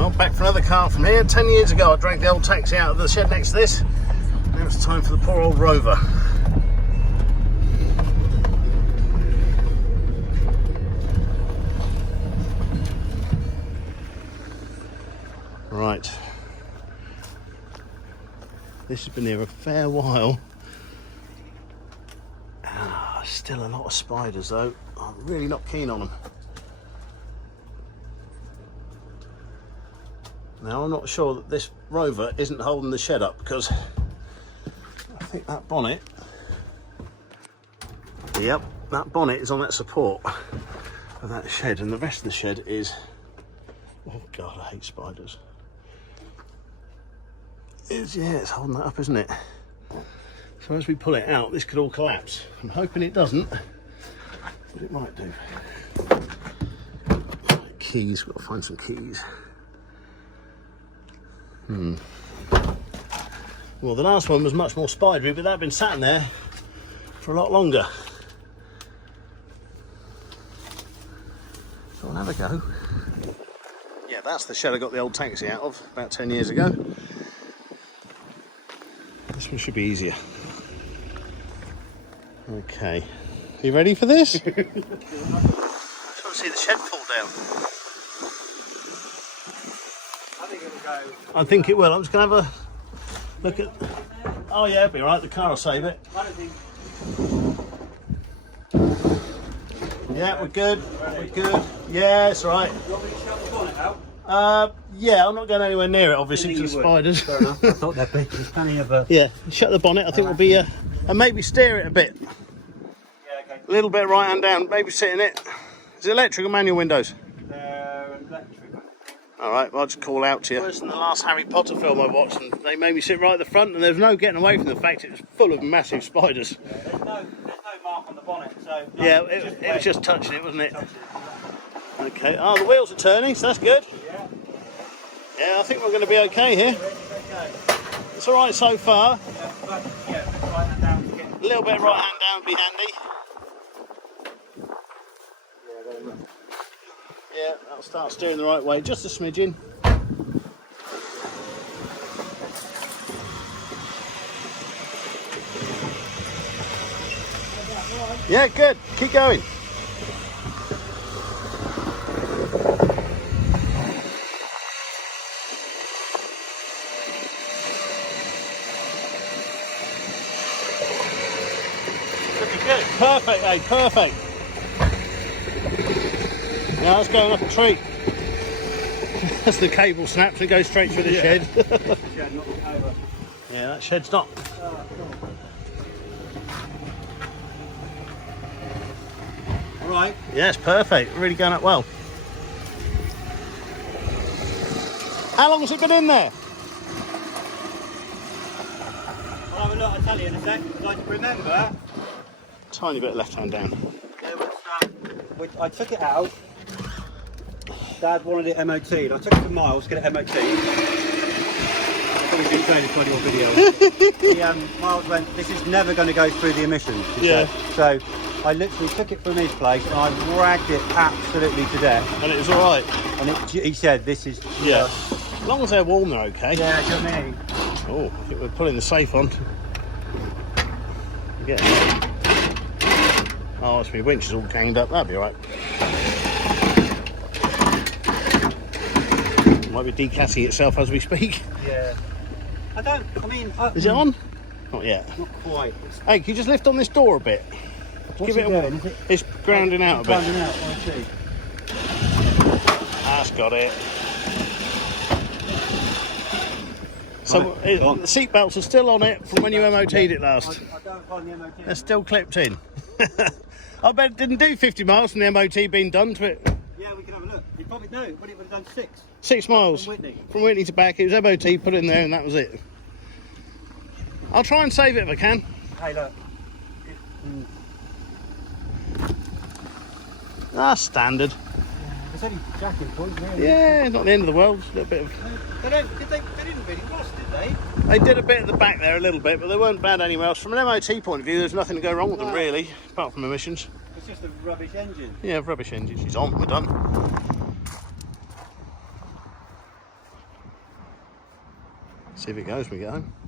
Well, back for another car from here. 10 years ago I dragged the old taxi out of the shed next to this. Now it's time for the poor old Rover. Right. This has been here a fair while. Still a lot of spiders though. I'm really not keen on them. Now I'm not sure that this Rover isn't holding the shed up, because I think that bonnet, yep, that bonnet is on that support of that shed, and the rest of the shed is, oh god, I hate spiders. Yeah, it's holding that up, isn't it? So as we pull it out, this could all collapse. I'm hoping it doesn't, but it might do. Keys, got to find some keys. Well, the last one was much more spidery, but that had been sat in there for a lot longer. So I'll have a go. Yeah, that's the shed I got the old taxi out of about 10 years ago. This one should be easier. Okay, you ready for this? I just want to see the shed fall down. I think it will. I'm just going to have a look at... Oh yeah, it'll be alright, the car will save it. Yeah, we're good. We're good. Yeah, it's alright. You want me to shut the bonnet out? Yeah, I'm not going anywhere near it, obviously, because of spiders. Fair enough. I thought that'd be. There's plenty of... Yeah, shut the bonnet, I think will be... and maybe steer it a bit. Yeah, okay. A little bit right hand down, maybe sit in it. Is it electric or manual windows? Electric. Alright, well, I'll just call out to you. Worse than the last Harry Potter film I watched, and they made me sit right at the front, and there was no getting away from the fact it was full of massive spiders. Yeah, there's no mark on the bonnet, so... No, Yeah, it was just touching it, wasn't it? Okay, oh, the wheels are turning, so that's good. Yeah. Yeah, I think we're going to be okay here. Okay. It's alright so far. Yeah, but, yeah, right hand down to get... A little bit right hand down would be handy. Yeah, that'll start steering the right way, just a smidgen. Yeah, good. Keep going. Looking good. Perfect, eh? Perfect. Yeah, that's going up a tree. As the cable snaps and it goes straight through the shed. Yeah, that shed's not. Right. Yeah, it's perfect. Really going up well. How long has it been in there? I'll have a look, I'll tell you in a sec. Like, remember... Tiny bit left hand down. There was, I took it out. Dad wanted it MOT'd. I took it to Miles to get it MOT'd. I probably didn't say this bloody video. Miles went, this is never going to go through the emissions. Yeah. Said. So I literally took it from his place and I ragged it absolutely to death. And it was alright? And he said, this is... Yeah. As long as they're warm, they're okay. Yeah, do you know what I mean? Oh, I think we're pulling the safe on. Get oh, it's my winch is all ganged up. That'll be alright. Might be decatting itself as we speak. Yeah. Is it on? Not yet. Not quite. Hey, can you just lift on this door a bit? What's Give it doing? Is it? It's grounding out a bit. Grounding out, I see. That's got it. So the seat belts are still on it from when you MOT'd it last. I don't find the MOT. They're still clipped in. I bet it didn't do 50 miles from the MOT being done to it. Yeah, we can have a look. You probably know, but it would have done 6. 6 miles. From Whitney to back. It was MOT, put it in there and that was it. I'll try and save it if I can. Hey, look. That's standard. It's only jacking points, really. Yeah, not the end of the world. Just a little bit of... They didn't really rust, did they? They did a bit at the back there, a little bit, but they weren't bad anywhere else. From an MOT point of view, there's nothing to go wrong with them, really, apart from emissions. It's just a rubbish engine. Yeah, rubbish engine. She's on, we're done. See if it goes when we get home.